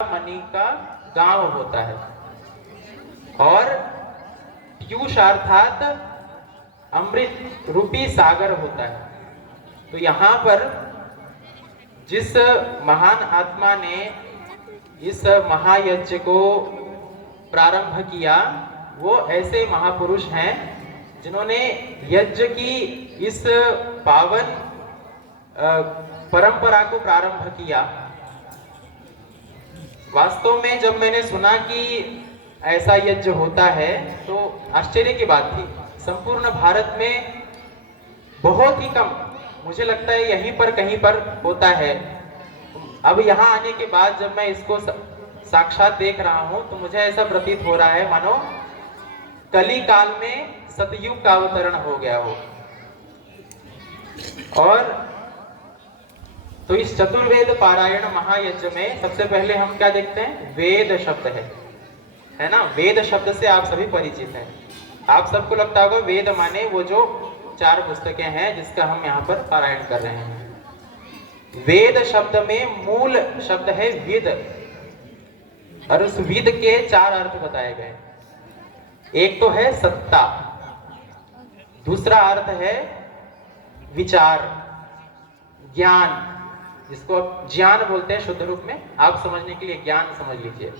मणि का गांव होता है और पीयूष अर्थात अमृत रूपी सागर होता है। तो यहाँ पर जिस महान आत्मा ने इस महायज्ञ को प्रारंभ किया वो ऐसे महापुरुष हैं जिन्होंने यज्ञ की इस पावन परंपरा को प्रारंभ किया। वास्तव में जब मैंने सुना कि ऐसा यज्ञ होता है तो आश्चर्य की बात थी। संपूर्ण भारत में बहुत ही कम, मुझे लगता है यहीं पर कहीं पर होता है। अब यहाँ आने के बाद जब मैं इसको साक्षात देख रहा हूँ तो मुझे ऐसा प्रतीत हो रहा है मानो कली काल में सतयुग का अवतरण हो गया हो। और तो इस चतुर्वेद पारायण महायज्ञ में सबसे पहले हम क्या देखते हैं, वेद शब्द है ना। वेद शब्द से आप सभी परिचित हैं। आप सबको लगता होगा वेद माने वो जो 4 पुस्तकें हैं जिसका हम यहाँ पर पारायण कर रहे हैं। वेद शब्द में मूल शब्द है विद और उस विद के 4 अर्थ बताए गए। एक तो है सत्ता, दूसरा अर्थ है विचार, ज्ञान, जिसको आप ज्ञान बोलते हैं शुद्ध रूप में, आप समझने के लिए ज्ञान समझ लीजिए,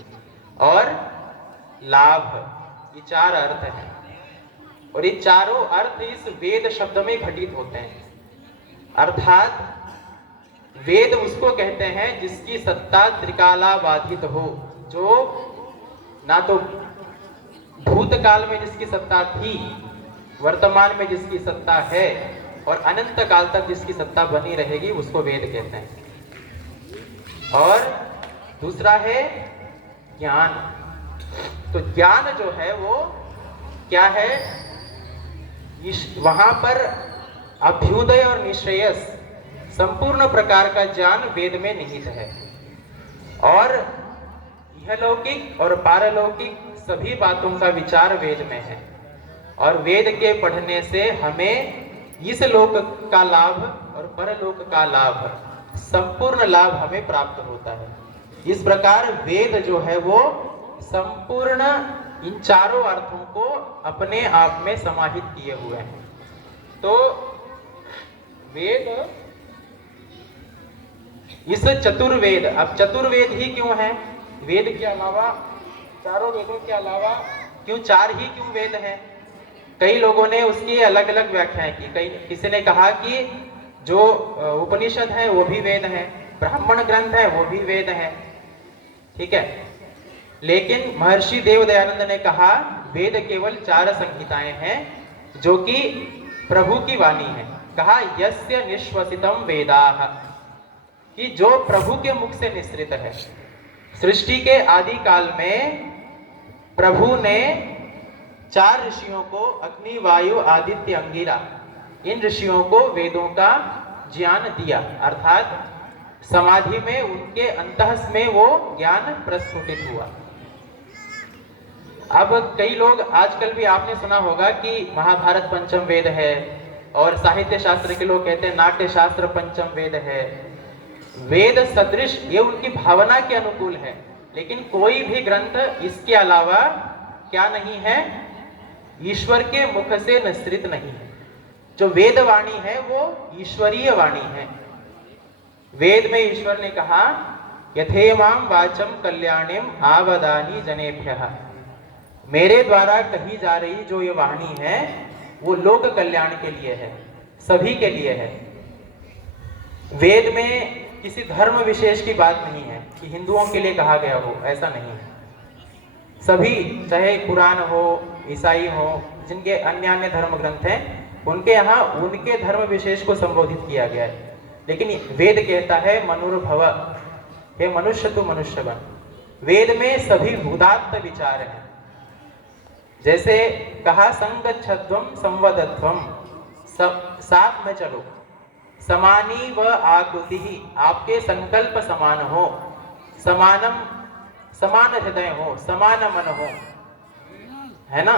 और लाभ। ये 4 अर्थ हैं और ये चारों अर्थ इस वेद शब्द में घटित होते हैं। अर्थात वेद उसको कहते हैं जिसकी सत्ता त्रिकाला बाधित हो, जो ना तो भूतकाल में जिसकी सत्ता थी, वर्तमान में जिसकी सत्ता है और अनंत काल तक जिसकी सत्ता बनी रहेगी, उसको वेद कहते हैं। और दूसरा है ज्ञान। तो ज्ञान जो है वो क्या है, वहां पर अभ्युदय और निश्रेयस संपूर्ण प्रकार का ज्ञान वेद में निहित है। और इहलौकिक और पारलौकिक सभी बातों का विचार वेद में है। और वेद के पढ़ने से हमें इस लोक का लाभ और परलोक का लाभ, संपूर्ण लाभ हमें प्राप्त होता है। इस प्रकार वेद जो है वो संपूर्ण इन चारों अर्थों को अपने आप में समाहित किए हुए हैं। तो वेद इस चतुर्वेद, अब चतुर्वेद ही क्यों है, वेद के अलावा, चारों वेदों के अलावा क्यों 4 ही क्यों वेद हैं? कई लोगों ने उसकी अलग अलग व्याख्याएं की। किसी ने कहा कि जो उपनिषद है वो भी वेद है, ब्राह्मण ग्रंथ है वो भी वेद है, ठीक है। लेकिन महर्षि देवदयानंद ने कहा वेद केवल 4 संहिताएं हैं जो कि प्रभु की वाणी है। कहा यस्य निश्वसितम वेदाः, कि जो प्रभु के मुख से निश्रित है। सृष्टि के आदि काल में प्रभु ने 4 ऋषियों को, अग्नि, वायु, आदित्य, अंगिरा, इन ऋषियों को वेदों का ज्ञान दिया। अर्थात समाधि में उनके अंतस में वो ज्ञान प्रस्फुटित हुआ। अब कई लोग, आजकल भी आपने सुना होगा कि महाभारत पंचम वेद है, और साहित्य शास्त्र के लोग कहते हैं नाट्य शास्त्र पंचम वेद है। वेद सदृश ये उनकी भावना के अनुकूल है, लेकिन कोई भी ग्रंथ इसके अलावा क्या नहीं है, ईश्वर के मुख से निश्रित नहीं है। जो वेद वाणी है वो ईश्वरीय वाणी है। वेद में ईश्वर ने कहा यथेमाम वाचम कल्याणिम आवदानी जनेभ्यः, मेरे द्वारा कही जा रही जो ये वाणी है वो लोक कल्याण के लिए है, सभी के लिए है। वेद में किसी धर्म विशेष की बात नहीं है कि हिंदुओं के लिए कहा गया हो, ऐसा नहीं है। सभी, चाहे कुरान हो, ईसाई हो, जिनके अन्य अन्य धर्म ग्रंथ हैं, उनके यहाँ उनके धर्म विशेष को संबोधित किया गया है। लेकिन वेद कहता है मनुर्भव, हे मनुष्य तू मनुष्य बन। वेद में सभी उदात्त विचार हैं। जैसे कहा संगच्छध्वम संवदध्वम, साथ में चलो, समानी व आकृति ही, आपके संकल्प समान हो, समानम, समान हृदय हो, समान मन हो, है ना।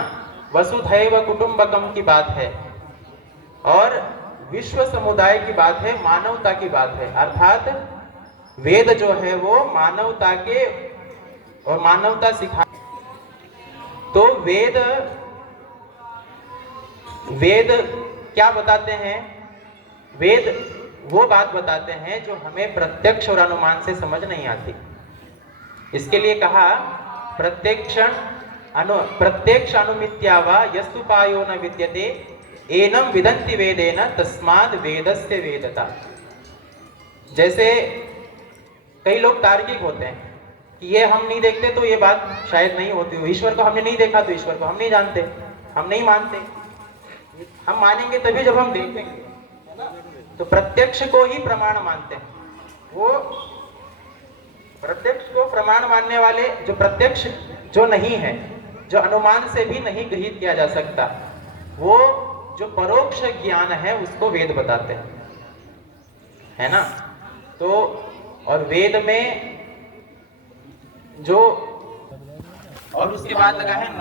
वसुधैव कुटुंबकम की बात है और विश्व समुदाय की बात है, मानवता की बात है। अर्थात वेद जो है वो मानवता के और मानवता सिखा। तो वेद वेद क्या बताते हैं? वेद वो बात बताते हैं जो हमें प्रत्यक्ष और अनुमान से समझ नहीं आती। इसके लिए कहा प्रत्यक्ष अनुमित्यावा यस्तुपायो न विद्यते एनम विदन्ति वेदेन तस्माद् वेदस्य वेदता। जैसे कई लोग तार्किक होते हैं कि ये हम नहीं देखते तो ये बात शायद नहीं होती हो, ईश्वर को हमने नहीं देखा तो ईश्वर को हम नहीं जानते, हम नहीं मानते, हम मानेंगे तभी जब हम देखेंगे। तो प्रत्यक्ष को ही प्रमाण मानते हैं। वो प्रत्यक्ष को प्रमाण मानने वाले, जो प्रत्यक्ष जो नहीं है, जो अनुमान से भी नहीं गृहीत किया जा सकता, वो जो परोक्ष ज्ञान है उसको वेद बताते हैं, है ना। तो और वेद में जो, और उसके बाद लगा है